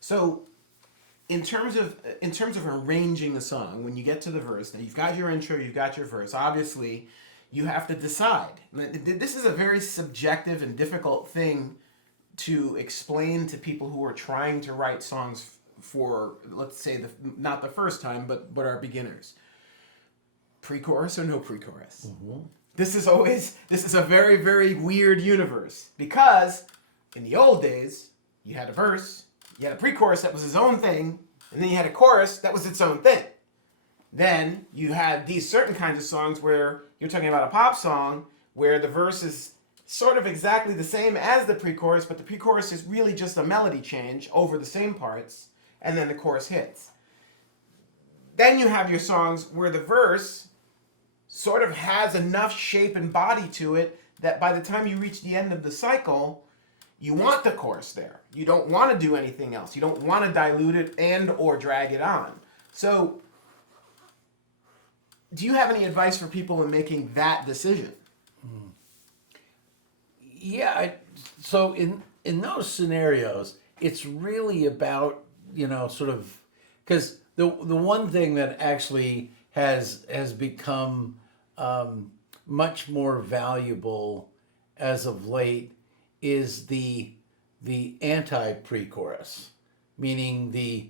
So in terms of arranging the song, when you get to the verse, now you've got your intro, you've got your verse. Obviously, you have to decide. This is a very subjective and difficult thing to explain to people who are trying to write songs for, let's say, not the first time, but are beginners. Pre-chorus or no pre-chorus? Mm-hmm. This is a very, very weird universe, because in the old days, you had a verse, you had a pre-chorus that was its own thing, and then you had a chorus that was its own thing. Then you had these certain kinds of songs where you're talking about a pop song where the verse is sort of exactly the same as the pre-chorus, but the pre-chorus is really just a melody change over the same parts, and then the chorus hits. Then you have your songs where the verse sort of has enough shape and body to it that by the time you reach the end of the cycle, you want the chorus there. You don't want to do anything else. You don't want to dilute it and or drag it on. So, do you have any advice for people in making that decision? Yeah, so in those scenarios, it's really about, sort of, because the one thing that actually has become much more valuable as of late is the anti-pre-chorus, meaning the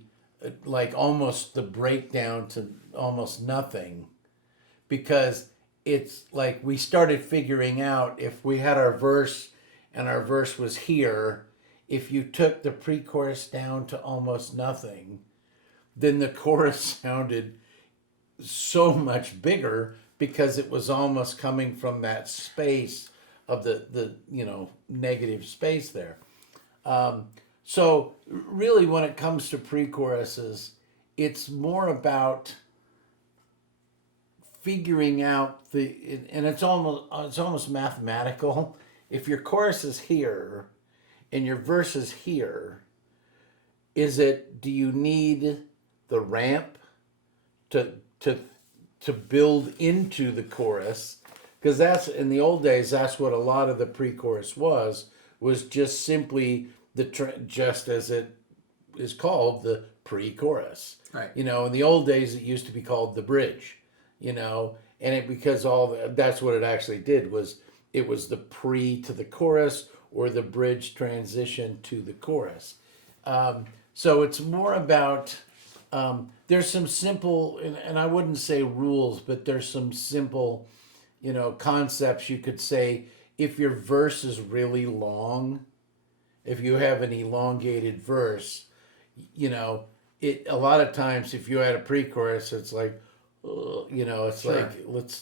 like almost the breakdown to almost nothing, because it's like we started figuring out if we had our verse and our verse was here, if you took the pre-chorus down to almost nothing, then the chorus sounded so much bigger because it was almost coming from that space of the negative space there. So really when it comes to pre-choruses, it's more about figuring out and it's almost mathematical. If your chorus is here and your verse is here, do you need the ramp to build into the chorus? Because that's, in the old days, that's what a lot of the pre-chorus was just simply just as it is called, the pre-chorus. Right. In the old days it used to be called the bridge, and because that's what it actually did, was it was the pre to the chorus or the bridge transition to the chorus. So it's more about, there's some simple, and I wouldn't say rules, but there's some simple, concepts. You could say if your verse is really long, if you have an elongated verse, a lot of times if you had a pre-chorus, it's like, it's Sure. like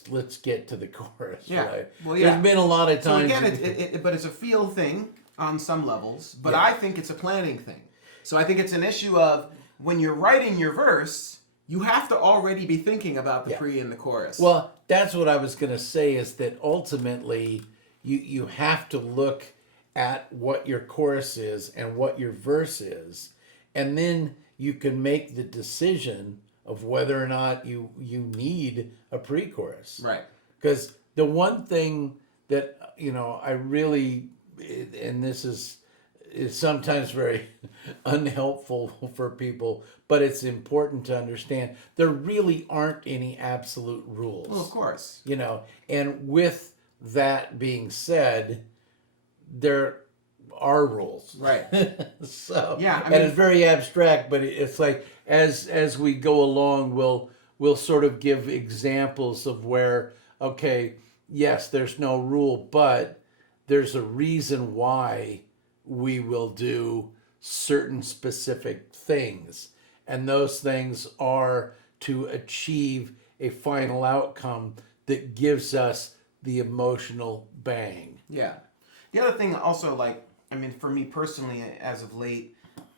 let's get to the chorus. Yeah. Right? Well, yeah. There's been a lot of So times. again, but it's a feel thing on some levels, but Yeah. I think it's a planning thing. So I think it's an issue of when you're writing your verse, you have to already be thinking about the Yeah. pre and the chorus. Well, that's what I was going to say, is that ultimately you have to look at what your chorus is and what your verse is, and then you can make the decision of whether or not you need a pre-chorus. Right. Because the one thing that, I really, and this is sometimes very unhelpful for people, but it's important to understand, there really aren't any absolute rules. Well, of course. And with that being said, there are rules. Right. So Yeah, and it's very abstract, but it's like as we go along, we'll sort of give examples of where, okay, yes, there's no rule, but there's a reason why we will do certain specific things, and those things are to achieve a final outcome that gives us the emotional bang. Yeah. The other thing also, for me personally, as of late,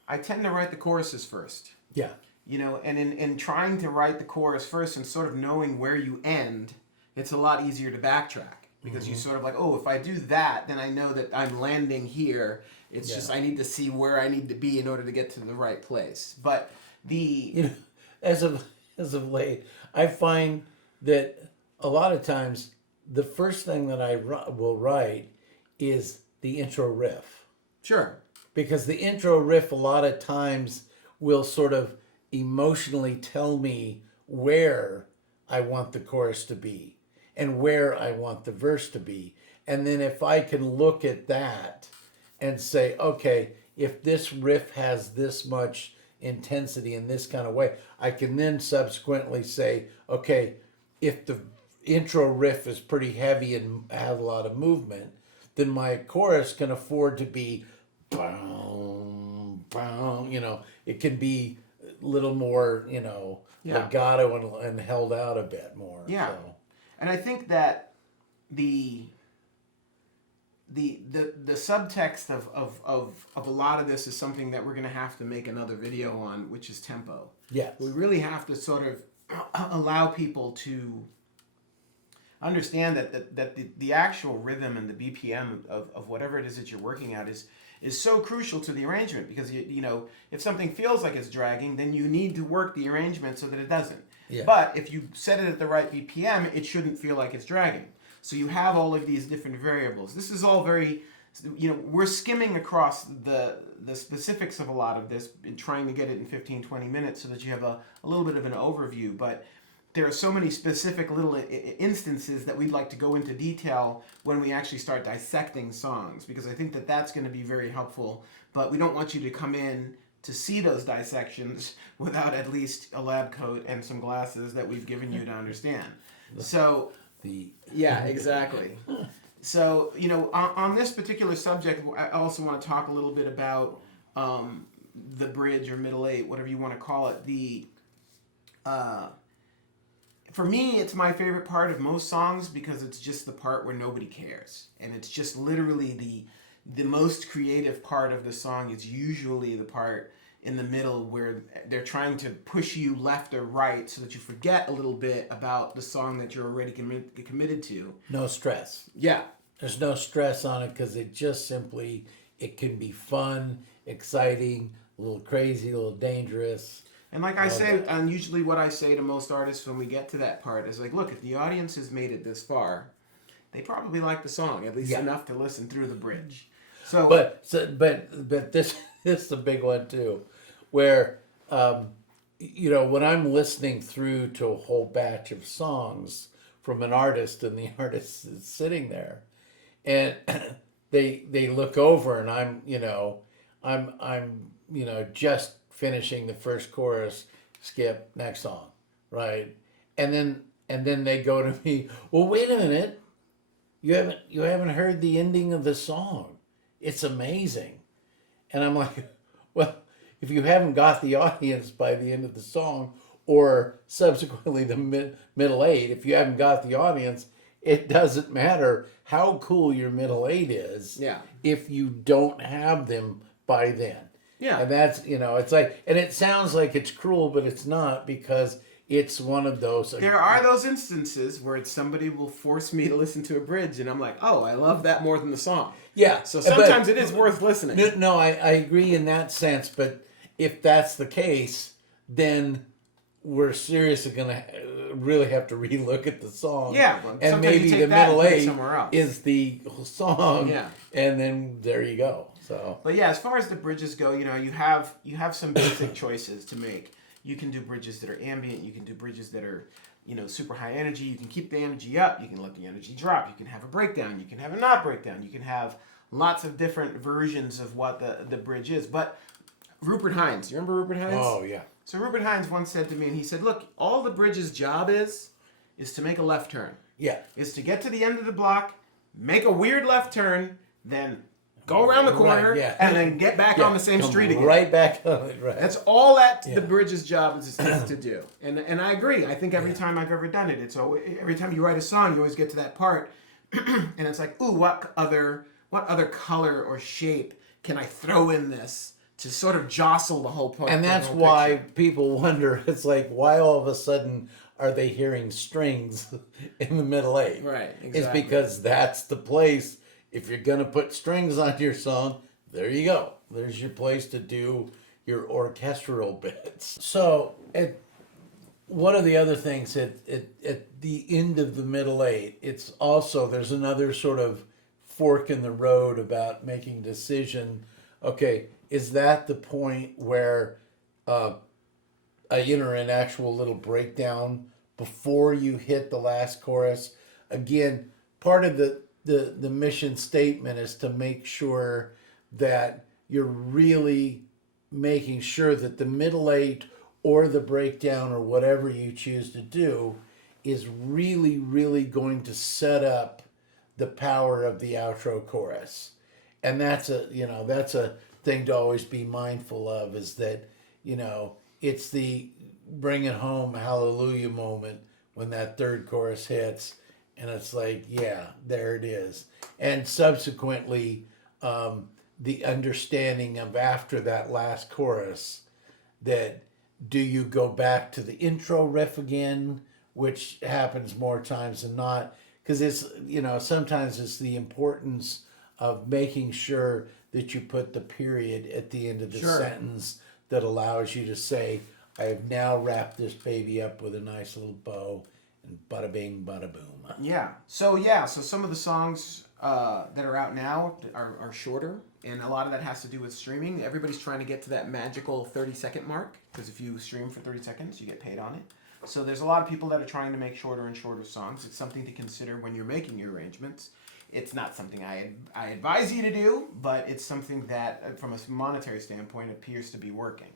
I tend to write the choruses first. Yeah. And in trying to write the chorus first and sort of knowing where you end, it's a lot easier to backtrack. Because you sort of like, if I do that, then I know that I'm landing here. It's just I need to see where I need to be in order to get to the right place. But as of late, I find that a lot of times the first thing that I will write is the intro riff. Sure. because the intro riff a lot of times will sort of emotionally tell me where I want the chorus to be and where I want the verse to be. And then if I can look at that and say, okay, if this riff has this much intensity in this kind of way, I can then subsequently say, okay, if the intro riff is pretty heavy and has a lot of movement, then my chorus can afford to be, boom, boom, it can be a little more, legato and held out a bit more. Yeah. So. And I think that the subtext of a lot of this is something that we're going to have to make another video on, which is tempo. Yes. We really have to sort of allow people to understand that the actual rhythm and the BPM of whatever it is that you're working at is so crucial to the arrangement, because if something feels like it's dragging, then you need to work the arrangement so that it doesn't. Yeah. But if you set it at the right BPM, it shouldn't feel like it's dragging. So you have all of these different variables. This is all very, we're skimming across the specifics of a lot of this and trying to get it in 15, 20 minutes so that you have a little bit of an overview. But there are so many specific little instances that we'd like to go into detail when we actually start dissecting songs, because I think that that's going to be very helpful. But we don't want you to come in to see those dissections without at least a lab coat and some glasses that we've given you to understand. So, yeah, exactly. So, on this particular subject, I also want to talk a little bit about the bridge or middle eight, whatever you want to call it. For me, it's my favorite part of most songs because it's just the part where nobody cares. And it's just literally the most creative part of the song is usually the part in the middle where they're trying to push you left or right so that you forget a little bit about the song that you're already committed to. No stress. Yeah. There's no stress on it because it just simply, it can be fun, exciting, a little crazy, a little dangerous. And like I say, and usually what I say to most artists when we get to that part is like, look, if the audience has made it this far, they probably like the song, at least enough to listen through the bridge. But this is a big one too, where when I'm listening through to a whole batch of songs from an artist, and the artist is sitting there, and they look over, and I'm just finishing the first chorus, skip, next song, right? And then they go to me, well, wait a minute, you haven't heard the ending of the song. It's amazing. And I'm like, well, if you haven't got the audience by the end of the song, or subsequently the middle eight, if you haven't got the audience, it doesn't matter how cool your middle eight is if you don't have them by then. Yeah. And that's, it's like, and it sounds like it's cruel, but it's not, because it's one of those. There are those instances where somebody will force me to listen to a bridge, and I'm like, oh, I love that more than the song. Yeah. So sometimes it is worth listening. No, I agree in that sense, but if that's the case, then we're seriously going to really have to relook at the song. Yeah. Well, and maybe the middle eight is the song. Yeah. And then there you go. So. But yeah, as far as the bridges go, you have some basic choices to make. You can do bridges that are ambient. You can do bridges that are, super high energy. You can keep the energy up. You can let the energy drop. You can have a breakdown. You can have a not breakdown. You can have lots of different versions of what the bridge is. But Rupert Hines, you remember Rupert Hines? Oh, yeah. So Rupert Hines once said to me, and he said, look, all the bridge's job is to make a left turn. Yeah. Is to get to the end of the block, make a weird left turn, then go around the corner, and then get back on the same street again. Right back on it, right. That's all that the bridge's job is to do. And I agree. I think every time I've ever done it, every time you write a song, you always get to that part, and it's like, ooh, what other color or shape can I throw in this to sort of jostle the whole point? And that's why people wonder, it's like, why all of a sudden are they hearing strings in the middle eight? Right, exactly. It's because that's the place. If you're going to put strings on your song, there you go. There's your place to do your orchestral bits. So, one of the other things at the end of the middle eight, it's also, there's another sort of fork in the road about making decision Okay, is that the point where I enter an actual little breakdown before you hit the last chorus? Again, part of the mission statement is to make sure that you're really making sure that the middle eight or the breakdown or whatever you choose to do is really, really going to set up the power of the outro chorus. And that's a thing to always be mindful of, is that, it's the bring it home hallelujah moment when that third chorus hits, and it's like, yeah, there it is. And subsequently, the understanding of after that last chorus, that do you go back to the intro riff again, which happens more times than not, because it's, sometimes it's the importance of making sure that you put the period at the end of the Sure. sentence that allows you to say, I have now wrapped this baby up with a nice little bow, and bada bing, bada boom. So some of the songs that are out now are shorter, and a lot of that has to do with streaming. Everybody's trying to get to that magical 30-second mark, because if you stream for 30 seconds, you get paid on it. So there's a lot of people that are trying to make shorter and shorter songs. It's something to consider when you're making your arrangements. It's not something I advise you to do, but it's something that, from a monetary standpoint, appears to be working.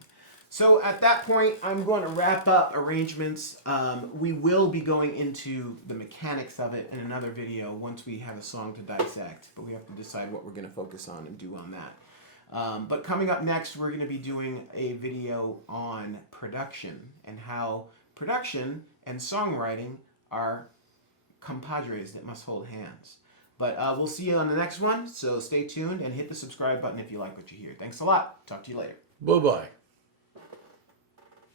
So at that point, I'm going to wrap up arrangements. We will be going into the mechanics of it in another video once we have a song to dissect, but we have to decide what we're going to focus on and do on that. But coming up next, we're going to be doing a video on production and how production and songwriting are compadres that must hold hands. But we'll see you on the next one, so stay tuned and hit the subscribe button if you like what you hear. Thanks a lot. Talk to you later. Bye bye.